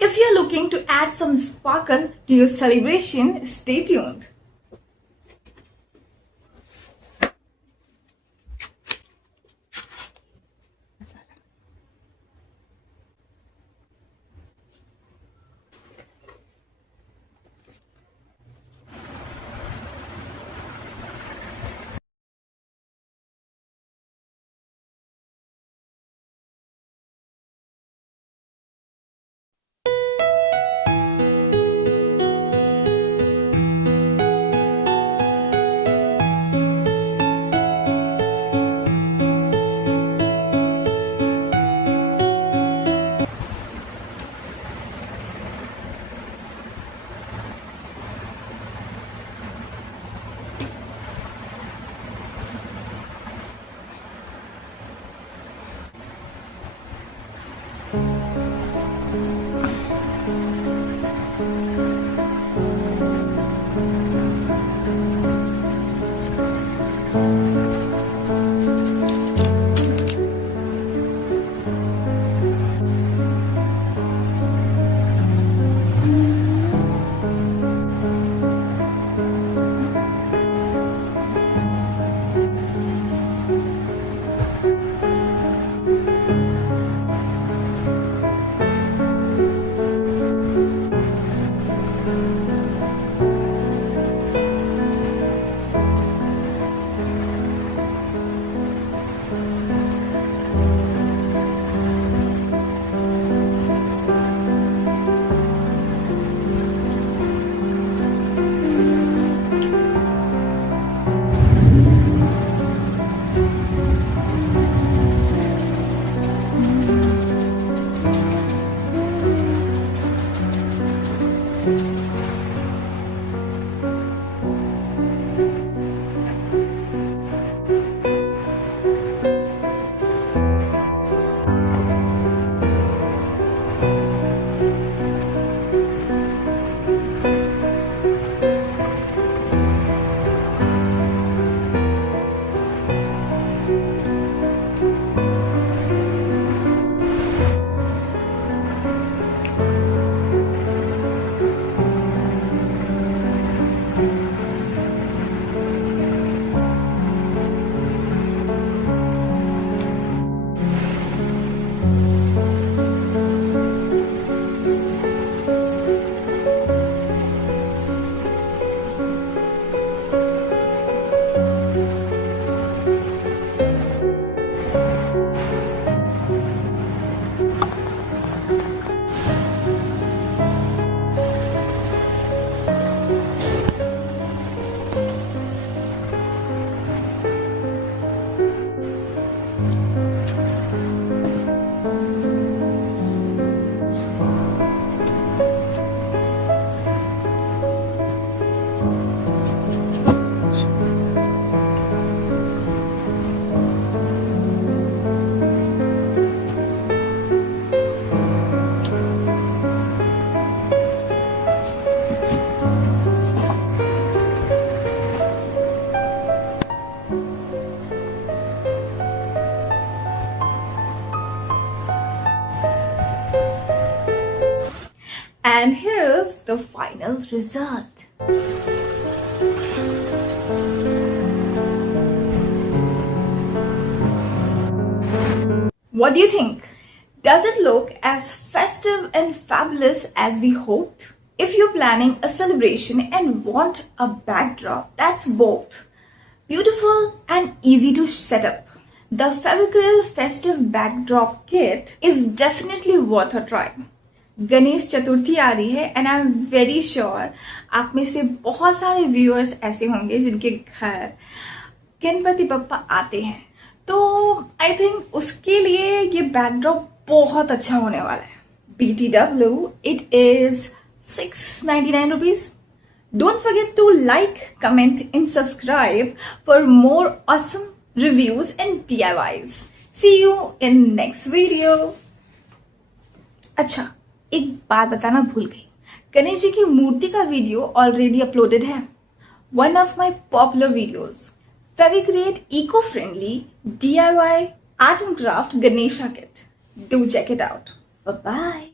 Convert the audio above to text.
If you're looking to add some sparkle to your celebration, stay tuned. And here's the final result. What do you think? Does it look as festive and fabulous as we hoped? If you're planning a celebration and want a backdrop that's both beautiful and easy to set up, the Fevicryl Festive Backdrop kit is definitely worth a try. Ganesh Chaturthi आ रही है and I am very sure आप में से बहुत सारे viewers ऐसे होंगे जिनके घर गणपति बप्पा आते हैं, तो आई थिंक उसके लिए ये बैकड्रॉप बहुत अच्छा होने वाला है. BTW, it is 699 rupees. Don't forget to like, comment and subscribe for more awesome reviews and DIYs. See you in next video. अच्छा, एक बात बताना भूल गई, गणेश जी की मूर्ति का वीडियो ऑलरेडी अपलोडेड है. One of my popular videos, Fevicreate eco friendly DIY art and craft Ganesha kit. Do check it out. Bye.